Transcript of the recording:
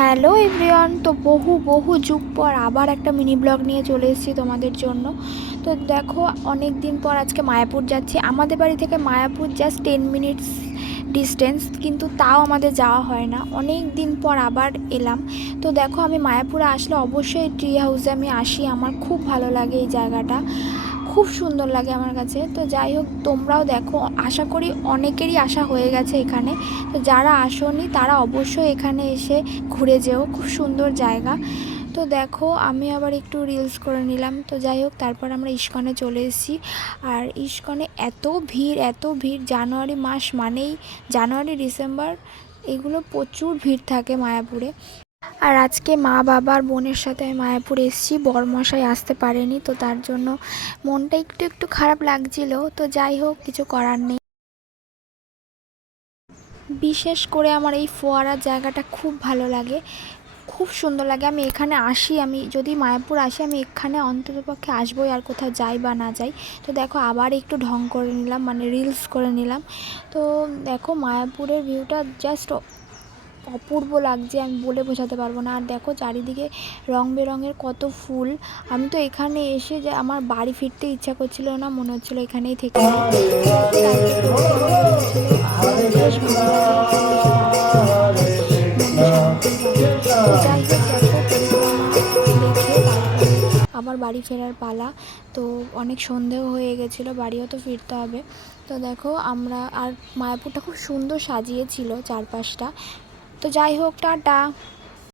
Hello everyone, তো বহু বহু যুগ পর আবার একটা মিনি ব্লগ নিয়ে চলে এসেছি তোমাদের জন্য। তো দেখো, অনেক দিন পর আজকে মায়াপুর যাচ্ছি। আমাদের বাড়ি থেকে মায়াপুর জাস্ট 10 মিনিটস ডিস্টেন্স, কিন্তু তাও আমাদের যাওয়া হয় না। অনেক দিন পর আবার এলাম। তো দেখো, আমি মায়াপুরে আসলে অবশ্যই ট্রি হাউসে আমি আসি। আমার খুব ভালো লাগে এই জায়গাটা, খুব সুন্দর লাগে আমার কাছে। তো যাই হোক, তোমরাও দেখো, আশা করি অনেকেরই আসা হয়ে গেছে এখানে। তো যারা আসোনি তারা অবশ্যই এখানে এসে ঘুরে যেও, খুব সুন্দর জায়গা। তো দেখো, আমি আবার একটু রিলস করে নিলাম। তো যাই হোক, তারপর আমরা ইস্কনে চলে এসেছি। আর ইস্কনে এত ভিড়, এত ভিড়! জানুয়ারি মাস মানেই, জানুয়ারি ডিসেম্বর এগুলো প্রচুর ভিড় থাকে মায়াপুরে। আর আজকে মা বাবার বোনের সাথে আমি মায়াপুর এসেছি, বরমশাই আসতে পারেনি, তো তার জন্য মনটা একটু একটু খারাপ লাগছিল। তো যাই হোক, কিছু করার নেই। বিশেষ করে আমার এই ফোয়ারার জায়গাটা খুব ভালো লাগে, খুব সুন্দর লাগে। আমি এখানে আসি, আমি যদি মায়াপুর আসি আমি এখানে অন্ততপক্ষে আসবোই, আর কোথাও যাই বা না যাই। তো দেখো, আবার একটু ঢং করে নিলাম, মানে রিলস করে নিলাম। তো দেখো, মায়াপুরের ভিউটা জাস্ট অপূর্ব লাগছে, আমি বলে বোঝাতে পারবো না। আর দেখো চারিদিকে রং বেরঙের কত ফুল। আমি তো এখানে এসে যে আমার বাড়ি ফিরতে ইচ্ছা করছিল না, মনে হচ্ছিলো এখানেই থেকে যাই। যেহেতু কালকে প্রচণ্ড রোদ ছিল, আমার বেশ ভালো লাগে এখানে এসে দাঁড়াতে, মনটা শান্তি হয়। তো যাই হোক, দেখো পরিক্রমা দেখে তারপরে আবার বাড়ি ফেরার পালা। তো অনেক সন্ধেও হয়ে গেছিলো, বাড়িও তো ফিরতে হবে। তো দেখো আমরা, আর মায়াপুরটা খুব সুন্দর সাজিয়েছিল চারপাশটা। তো যাই হোক, টাটা।